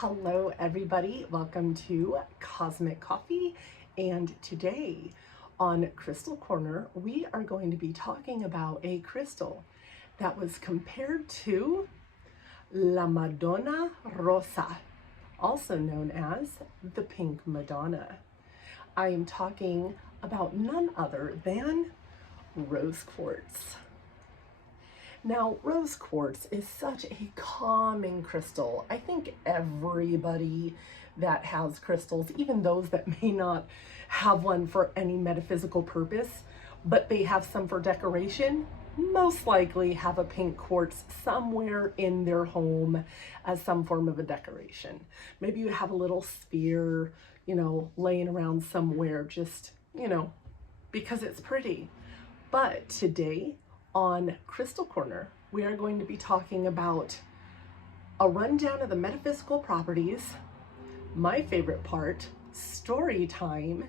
Hello everybody, welcome to Cosmic Coffee, and today on Crystal Corner we are going to be talking about a crystal that was compared to La Madonna Rosa, also known as the Pink Madonna. I am talking about none other than rose quartz. Now, rose quartz is such a calming crystal. I think everybody that has crystals, even those that may not have one for any metaphysical purpose, but they have some for decoration, most likely have a pink quartz somewhere in their home as some form of a decoration. Maybe you have a little sphere, laying around somewhere just, because it's pretty. But today, on Crystal Corner, we are going to be talking about a rundown of the metaphysical properties, my favorite part, story time,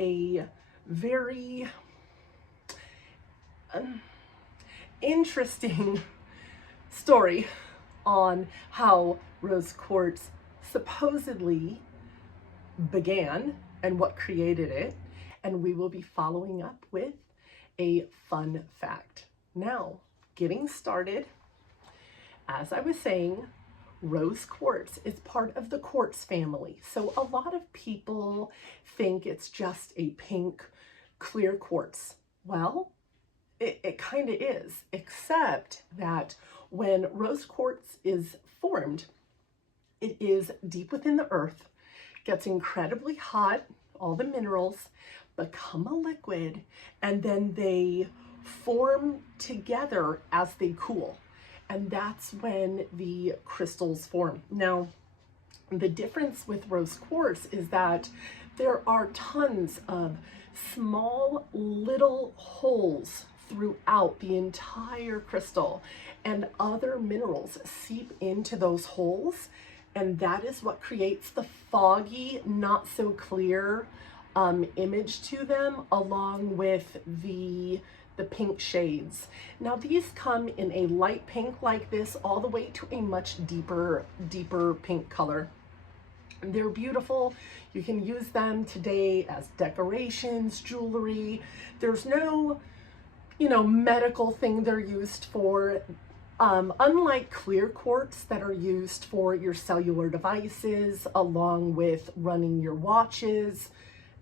a very interesting story on how rose quartz supposedly began and what created it, and we will be following up with a fun fact. Now, getting started, as I was saying, rose quartz is part of the quartz family. So a lot of people think it's just a pink, clear quartz. Well, it kind of is, except that when rose quartz is formed, it is deep within the earth, gets incredibly hot, all the minerals become a liquid, and then they form together as they cool. And that's when the crystals form. Now, the difference with rose quartz is that there are tons of small little holes throughout the entire crystal, and other minerals seep into those holes, and that is what creates the foggy, not so clear image to them, along with the pink shades. Now these come in a light pink like this all the way to a much deeper pink color. They're beautiful. You can use them today as decorations, jewelry. There's no, medical thing they're used for. Unlike clear quartz that are used for your cellular devices along with running your watches,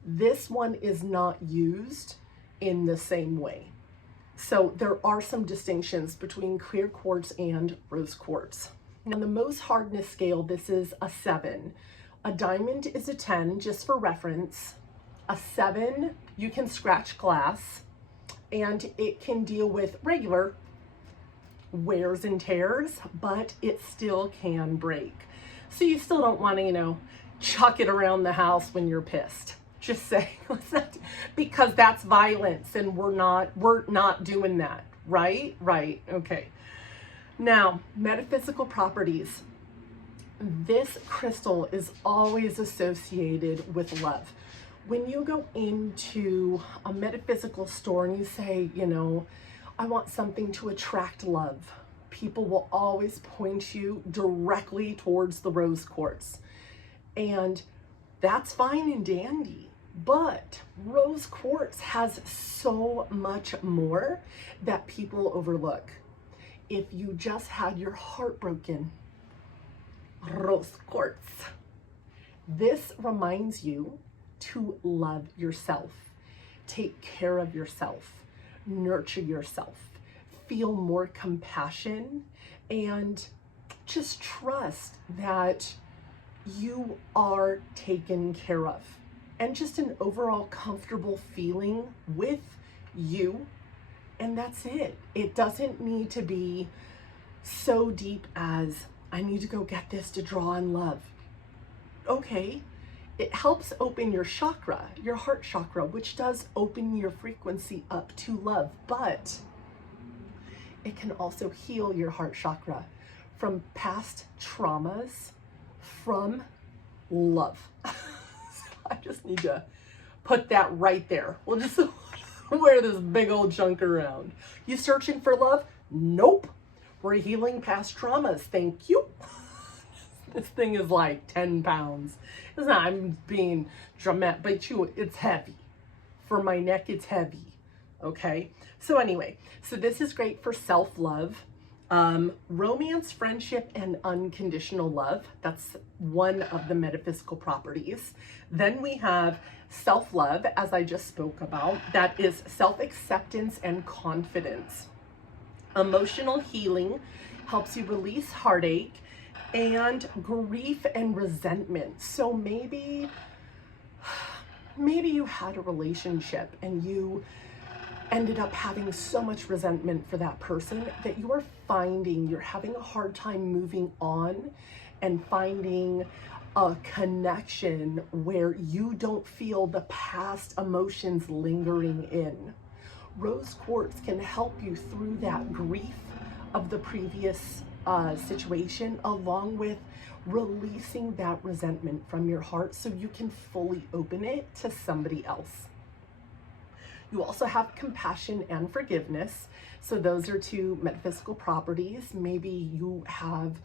this one is not used in the same way. So there are some distinctions between clear quartz and rose quartz. On the Mohs hardness scale, this is a 7. A diamond is a 10, just for reference. A 7, you can scratch glass, and it can deal with regular wears and tears, but it still can break. So you still don't want to, chuck it around the house when you're pissed. Just saying, because that's violence, and we're not doing that, right? Right, okay. Now, metaphysical properties. This crystal is always associated with love. When you go into a metaphysical store and you say, I want something to attract love, people will always point you directly towards the rose quartz. And that's fine and dandy. But rose quartz has so much more that people overlook. If you just had your heart broken, rose quartz. This reminds you to love yourself, take care of yourself, nurture yourself, feel more compassion, and just trust that you are taken care of. And just an overall comfortable feeling with you, and that's it. It doesn't need to be so deep as, I need to go get this to draw on love. Okay, it helps open your chakra, your heart chakra, which does open your frequency up to love, but it can also heal your heart chakra from past traumas, from love. I just need to put that right there. We'll just wear this big old chunk around. You searching for love? Nope. We're healing past traumas. Thank you. This thing is like 10 pounds. It's not, I'm being dramatic, but it's heavy. For my neck, it's heavy. Okay. So anyway, so this is great for self-love, romance, friendship, and unconditional love. That's one of the metaphysical properties. Then we have self-love, as I just spoke about. That is self-acceptance and confidence. Emotional healing helps you release heartache and grief and resentment. So maybe you had a relationship and you ended up having so much resentment for that person that you're having a hard time moving on and finding a connection where you don't feel the past emotions lingering in. Rose quartz can help you through that grief of the previous situation, along with releasing that resentment from your heart so you can fully open it to somebody else. You also have compassion and forgiveness. So those are two metaphysical properties. Maybe you have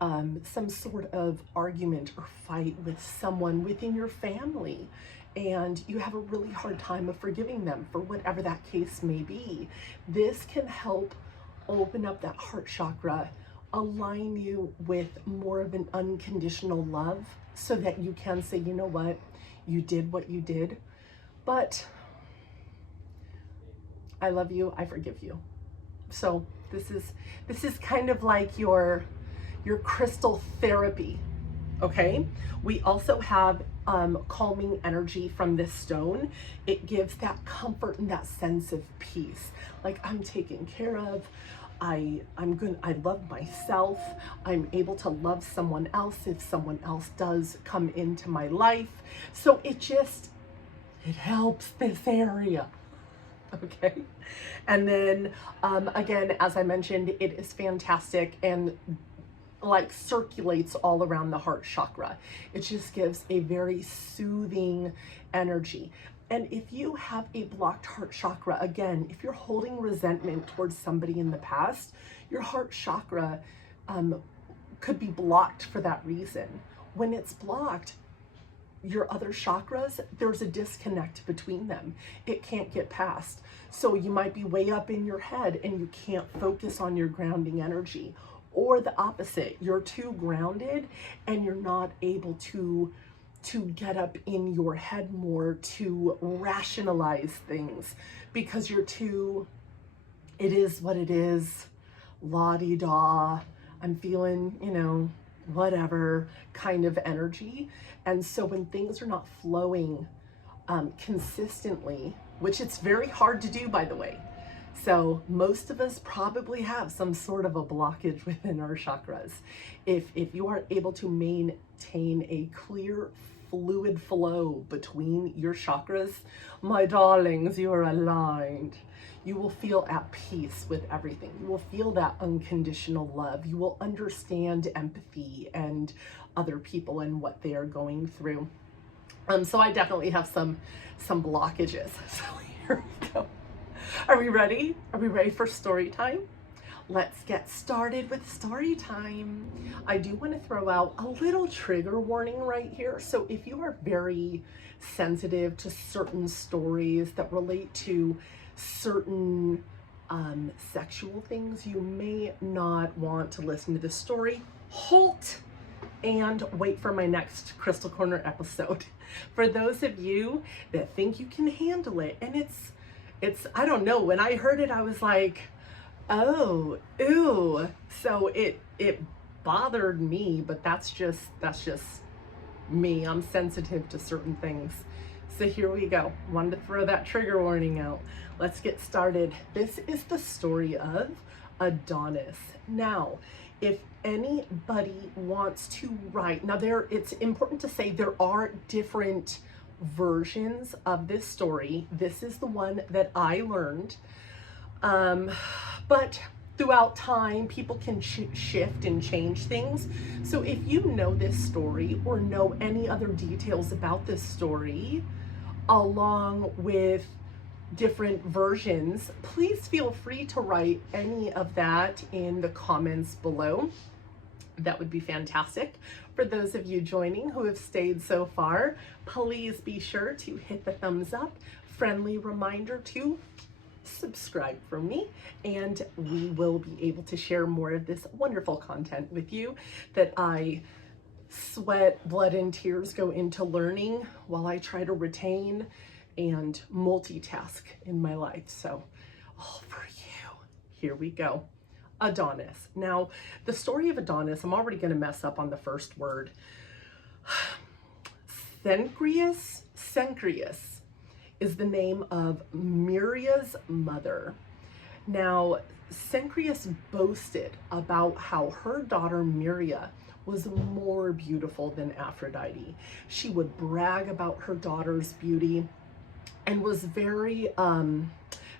some sort of argument or fight with someone within your family, and you have a really hard time of forgiving them for whatever that case may be. This can help open up that heart chakra, align you with more of an unconditional love so that you can say, you know what you did, but I love you, I forgive you. So this is kind of like your crystal therapy. Okay, we also have calming energy from this stone. It gives that comfort and that sense of peace, like I'm taken care of. I love myself. I'm able to love someone else if someone else does come into my life. So it helps this area. Okay. And then again, as I mentioned, it is fantastic and like circulates all around the heart chakra. It just gives a very soothing energy. And if you have a blocked heart chakra, again, if you're holding resentment towards somebody in the past, your heart chakra could be blocked for that reason. When it's blocked, your other chakras, there's a disconnect between them. It can't get past. So you might be way up in your head and you can't focus on your grounding energy. Or the opposite, you're too grounded and you're not able to get up in your head more to rationalize things because you're too, it is what it is, la-di-da, I'm feeling, whatever kind of energy. And so when things are not flowing consistently, which it's very hard to do, by the way. So most of us probably have some sort of a blockage within our chakras. If you are able to maintain a clear fluid flow between your chakras, my darlings, you are aligned. You will feel at peace with everything. You will feel that unconditional love. You will understand empathy and other people and what they are going through. So I definitely have some blockages. So here we go. Are we ready? Are we ready for story time? Let's get started with story time. I do want to throw out a little trigger warning right here. So if you are very sensitive to certain stories that relate to certain sexual things, you may not want to listen to this story. Halt and wait for my next Crystal Corner episode. For those of you that think you can handle it, and it's I don't know, when I heard it, I was like, oh, ew. So it bothered me, but that's just me. I'm sensitive to certain things. So here we go. Wanted to throw that trigger warning out. Let's get started. This is the story of Adonis. Now, if anybody wants to write, now it's important to say there are different versions of this story. This is the one that I learned. But throughout time, people can shift and change things. So if you know this story or know any other details about this story, along with different versions, please feel free to write any of that in the comments below. that would be fantastic. For those of you joining who have stayed so far, please be sure to hit the thumbs up. Friendly reminder to subscribe for me, and we will be able to share more of this wonderful content with you that I sweat, blood, and tears go into learning while I try to retain and multitask in my life. So, all for you. Here we go. Adonis. Now, the story of Adonis, I'm already going to mess up on the first word. Cenchrus is the name of Miria's mother. Now, Cenchrus boasted about how her daughter Miria was more beautiful than Aphrodite. She would brag about her daughter's beauty and was very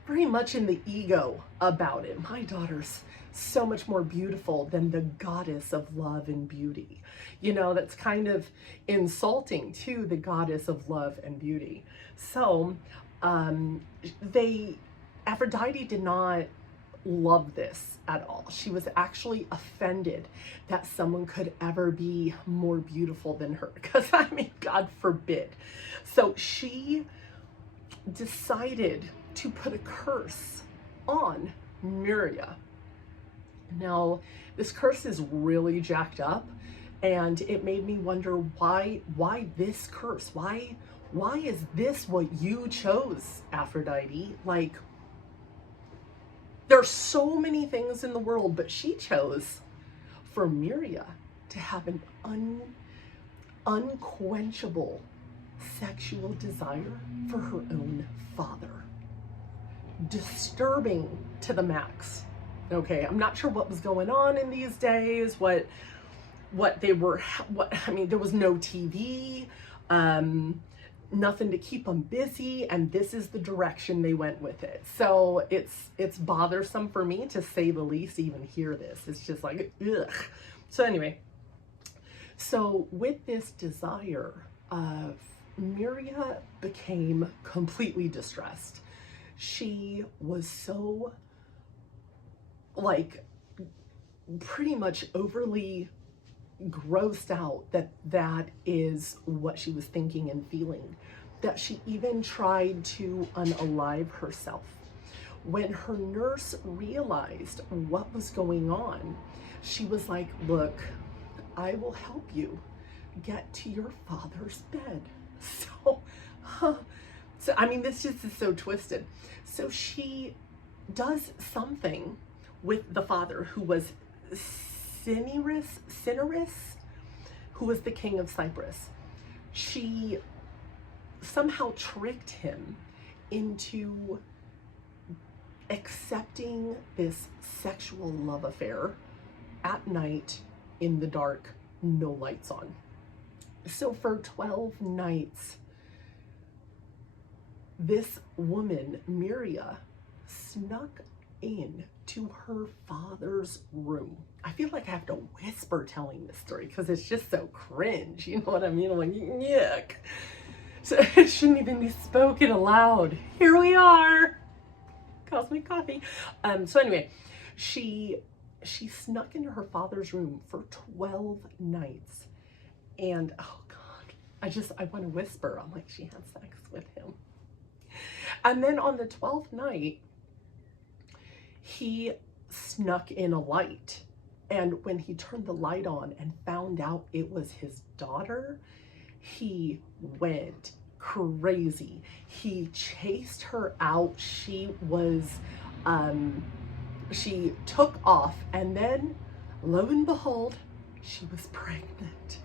much in the ego about it. My daughter's so much more beautiful than the goddess of love and beauty. You know, that's kind of insulting to the goddess of love and beauty. So Aphrodite did not love this at all. She was actually offended that someone could ever be more beautiful than her, because I mean, God forbid. So she decided to put a curse on Miria. Now, this curse is really jacked up, and it made me wonder why this curse? Why is this what you chose, Aphrodite? Like, there's so many things in the world, but she chose for Miria to have an unquenchable sexual desire for her own father. Disturbing to the max. Okay, I'm not sure what was going on in these days, I mean, there was no TV, nothing to keep them busy, and this is the direction they went with it. So it's bothersome for me, to say the least, even hear this. It's just like, ugh. So anyway, so with this desire, Miria became completely distressed. She was so, like, pretty much overly grossed out that is what she was thinking and feeling, that she even tried to unalive herself. When her nurse realized what was going on, she was like, look, I will help you get to your father's bed. So I mean, this just is so twisted. So she does something with the father, who was Cinyras, who was the king of Cyprus. She somehow tricked him into accepting this sexual love affair at night in the dark, no lights on. So for 12 nights, this woman, Miria, snuck in to her father's room. I feel like I have to whisper telling this story because it's just so cringe. You know what I mean? I'm like, yuck. So it shouldn't even be spoken aloud. Here we are. Cosmic coffee. So anyway, she snuck into her father's room for 12 nights. And oh God, I want to whisper. I'm like, she had sex with him. And then on the 12th night, he snuck in a light. And when he turned the light on and found out it was his daughter, he went crazy. He chased her out. She took off, and then lo and behold, she was pregnant.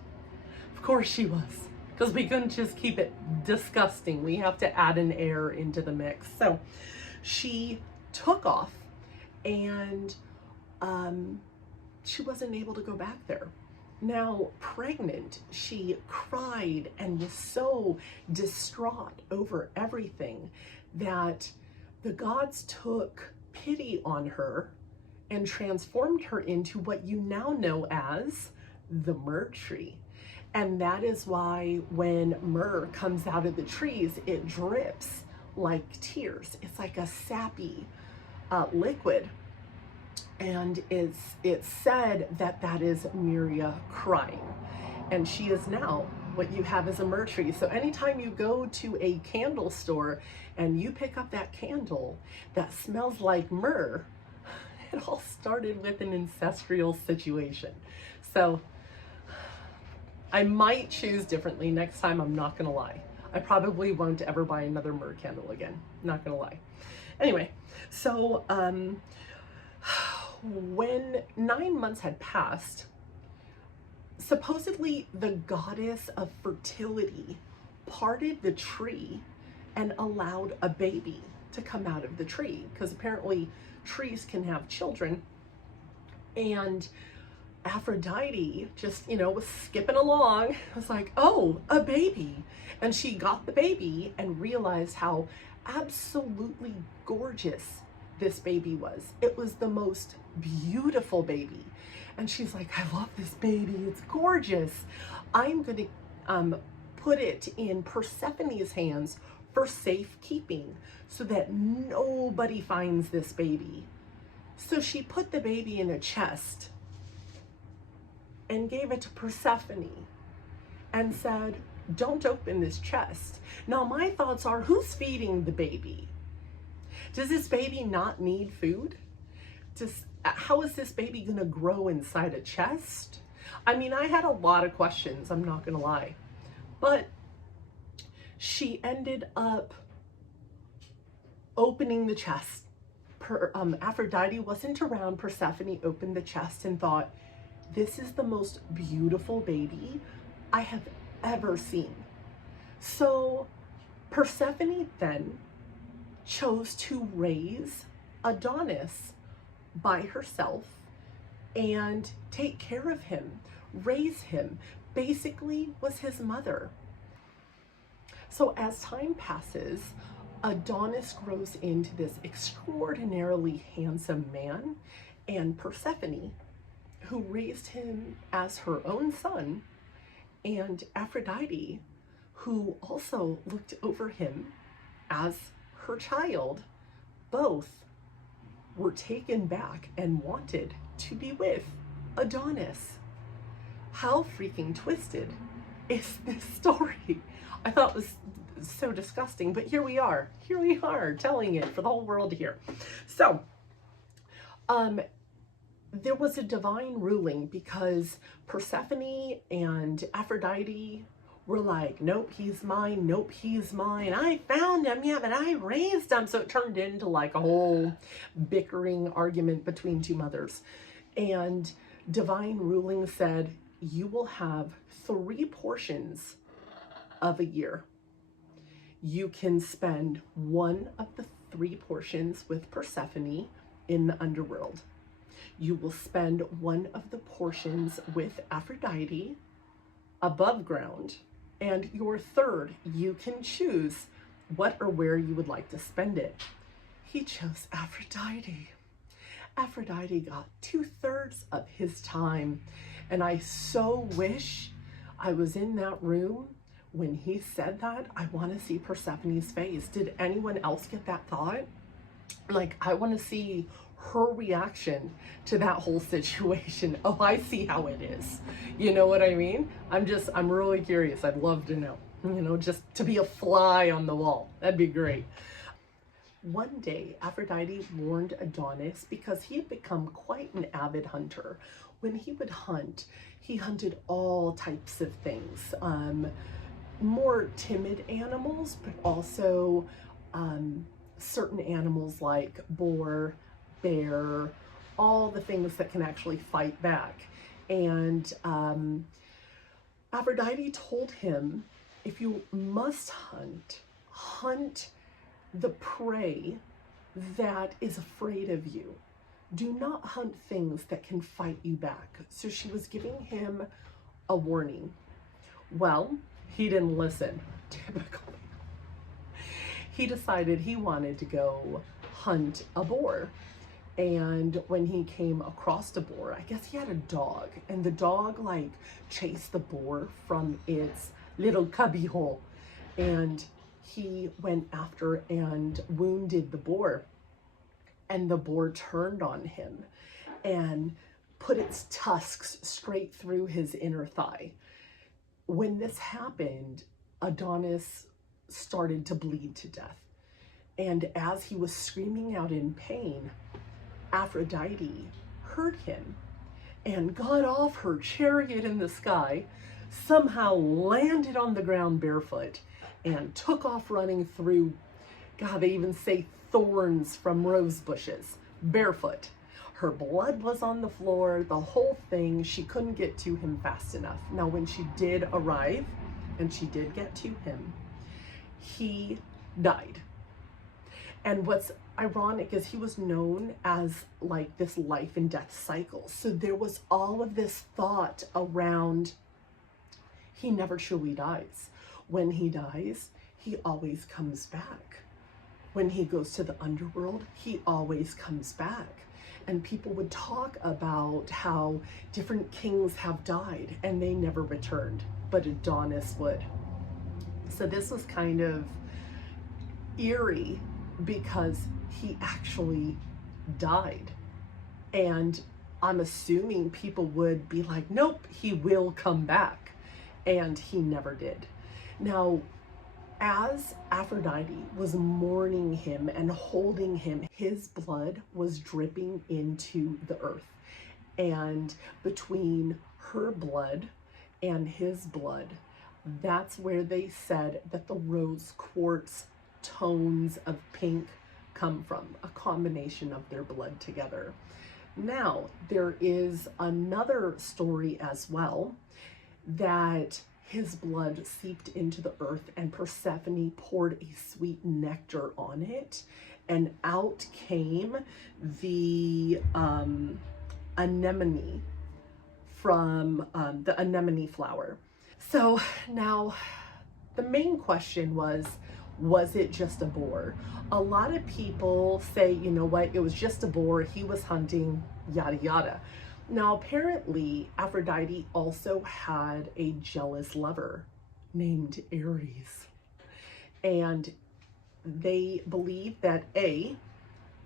Of course she was, because we couldn't just keep it disgusting. We have to add an heir into the mix. So she took off, and she wasn't able to go back there. Now, pregnant, she cried and was so distraught over everything that the gods took pity on her and transformed her into what you now know as the myrrh tree. And that is why when myrrh comes out of the trees, it drips like tears. It's like a sappy liquid. And it's said that that is Miria crying. And she is now what you have as a myrrh tree. So anytime you go to a candle store and you pick up that candle that smells like myrrh, it all started with an ancestral situation. So I might choose differently next time, I'm not gonna lie. I probably won't ever buy another myrrh candle again, not gonna lie. Anyway, so when 9 months had passed, supposedly the goddess of fertility parted the tree and allowed a baby to come out of the tree, because apparently trees can have children. And Aphrodite just, was skipping along. I was like, oh, a baby. And she got the baby and realized how absolutely gorgeous this baby was. It was the most beautiful baby. And she's like, I love this baby. It's gorgeous. I'm going to put it in Persephone's hands for safekeeping so that nobody finds this baby. So she put the baby in a chest and gave it to Persephone and said, don't open this chest. Now my thoughts are, who's feeding the baby? Does this baby not need food? How is this baby gonna grow inside a chest? I mean, I had a lot of questions, I'm not gonna lie. But she ended up opening the chest. Aphrodite wasn't around. Persephone opened the chest and thought, this is the most beautiful baby I have ever seen. So Persephone then chose to raise Adonis by herself and take care of him, raise him, basically was his mother. So as time passes, Adonis grows into this extraordinarily handsome man, and Persephone, who raised him as her own son, and Aphrodite, who also looked over him as her child, both were taken back and wanted to be with Adonis. How freaking twisted is this story? I thought it was so disgusting, but here we are telling it for the whole world to hear. So, there was a divine ruling because Persephone and Aphrodite were like, nope, he's mine, nope, he's mine. I found him, yeah, but I raised him. So it turned into like a whole bickering argument between two mothers. And divine ruling said, you will have 3 portions of a year. You can spend 1 of the 3 portions with Persephone in the underworld. You will spend 1 of the portions with Aphrodite above ground, and your 3rd, you can choose what or where you would like to spend it. He chose Aphrodite. Aphrodite got 2/3 of his time, and I so wish I was in that room when he said that. I want to see Persephone's face. Did anyone else get that thought? Like, I want to see her reaction to that whole situation. Oh, I see how it is. You know what I mean? I'm really curious. I'd love to know, just to be a fly on the wall. That'd be great. One day, Aphrodite warned Adonis because he had become quite an avid hunter. When he would hunt, he hunted all types of things. More timid animals, but also certain animals like boar, bear, all the things that can actually fight back. And Aphrodite told him, if you must hunt the prey that is afraid of you. Do not hunt things that can fight you back. So she was giving him a warning. Well, he didn't listen, typically. He decided he wanted to go hunt a boar. And when he came across the boar, I guess he had a dog, and the dog like chased the boar from its little cubby hole, and he went after and wounded the boar. and the boar turned on him and put its tusks straight through his inner thigh. When this happened, Adonis started to bleed to death. And as he was screaming out in pain, Aphrodite heard him and got off her chariot in the sky, somehow landed on the ground barefoot, and took off running through, God, they even say thorns from rose bushes, barefoot. Her blood was on the floor, the whole thing. She couldn't get to him fast enough. Now, when she did arrive, and she did get to him, he died. And what's ironic is he was known as like this life and death cycle. So there was all of this thought around, he never truly dies. When he dies, he always comes back. When he goes to the underworld, he always comes back. And people would talk about how different kings have died and they never returned, but Adonis would. So this was kind of eerie because he actually died. And I'm assuming people would be like, nope, he will come back. And he never did. Now, as Aphrodite was mourning him and holding him, his blood was dripping into the earth. And between her blood and his blood, that's where they said that the rose quartz tones of pink come from, a combination of their blood together. Now, there is another story as well, that his blood seeped into the earth and Persephone poured a sweet nectar on it, and out came the anemone from the anemone flower. So now the main question was it just a boar? A lot of people say, you know what, it was just a boar, he was hunting, yada yada. Now apparently Aphrodite also had a jealous lover named Ares. And they believe that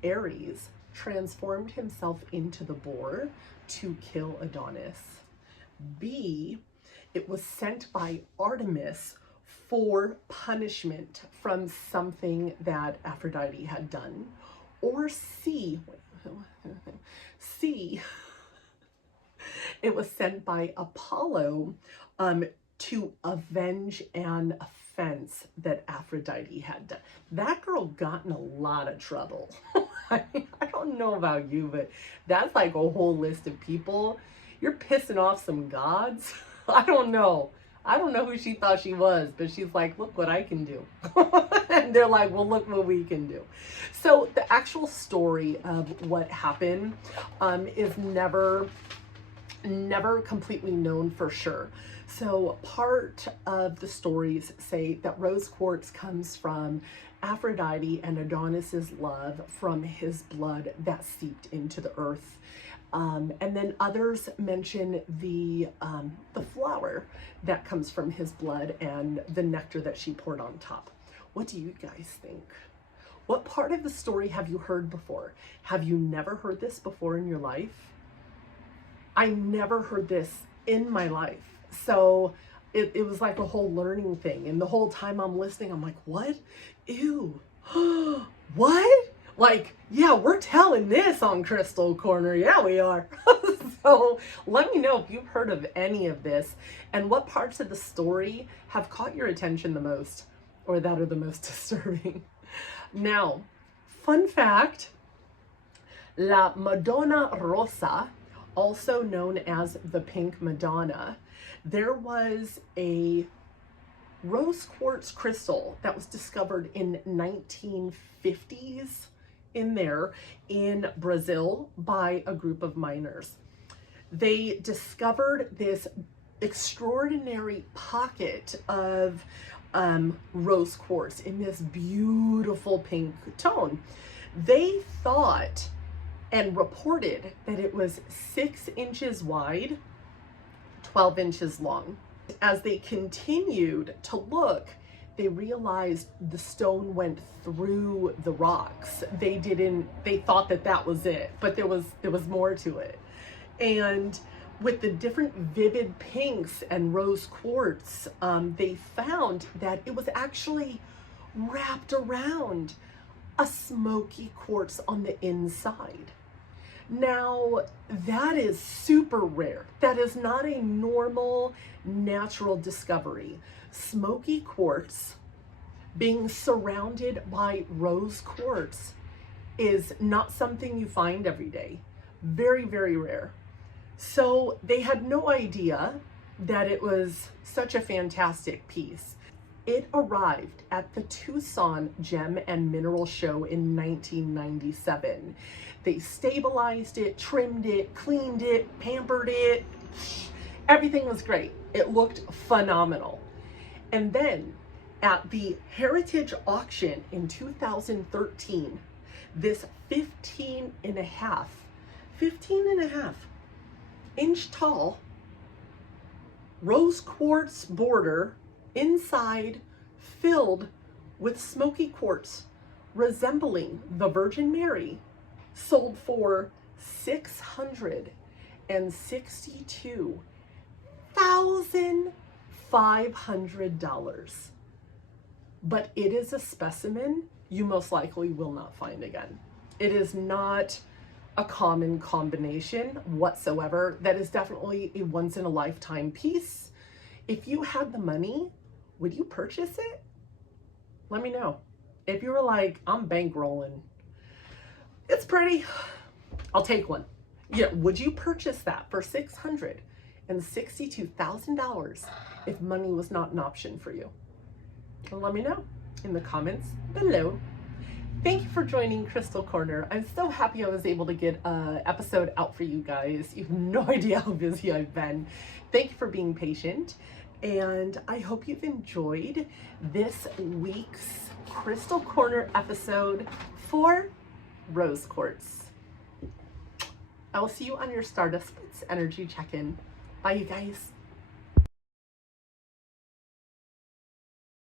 Ares transformed himself into the boar to kill Adonis. B, it was sent by Artemis for punishment from something that Aphrodite had done. Or C, it was sent by Apollo to avenge an offense that Aphrodite had done. That girl got in a lot of trouble. I don't know about you, but that's like a whole list of people. You're pissing off some gods. I don't know who she thought she was, but she's like, look what I can do. And they're like, well, look what we can do. So the actual story of what happened is never completely known for sure. So part of the stories say that rose quartz comes from Aphrodite and Adonis's love from his blood that seeped into the earth. And then others mention the flower that comes from his blood and the nectar that she poured on top. What do you guys think? What part of the story have you heard before? Have you never heard this before in your life? I never heard this in my life. So it was like a whole learning thing. And the whole time I'm listening, I'm like, what? Ew. What? Like, yeah, we're telling this on Crystal Corner. Yeah, we are. So let me know if you've heard of any of this and what parts of the story have caught your attention the most or that are the most disturbing. Now, fun fact, La Madonna Rosa, also known as the Pink Madonna, there was a rose quartz crystal that was discovered in 1950s in Brazil by a group of miners. They discovered this extraordinary pocket of rose quartz in this beautiful pink tone. They thought and reported that it was 6 inches wide, 12 inches long. As they continued to look, they realized the stone went through the rocks. They thought that was it, but there was more to it. And with the different vivid pinks and rose quartz, they found that it was actually wrapped around a smoky quartz on the inside. Now, that is super rare. That is not a normal natural discovery. Smoky quartz being surrounded by rose quartz is not something you find every day. Very, very rare. So they had no idea that it was such a fantastic piece. It arrived at the Tucson Gem and Mineral Show in 1997. They stabilized it, trimmed it, cleaned it, pampered it. Everything was great. It looked phenomenal. And then at the Heritage Auction in 2013, this 15 and a half inch tall rose quartz border inside filled with smoky quartz resembling the Virgin Mary sold for $662,500. But it is a specimen you most likely will not find again. It is not a common combination whatsoever. That is definitely a once in a lifetime piece. If you had the money, would you purchase it? Let me know. If you were like, I'm bankrolling, it's pretty, I'll take one. Yeah, would you purchase that for $662,000 if money was not an option for you? Well, let me know in the comments below. Thank you for joining Crystal Corner. I'm so happy I was able to get an episode out for you guys. You have no idea how busy I've been. Thank you for being patient. And I hope you've enjoyed this week's Crystal Corner episode for rose quartz. I will see you on your Stardust Splits energy check-in. Bye, you guys.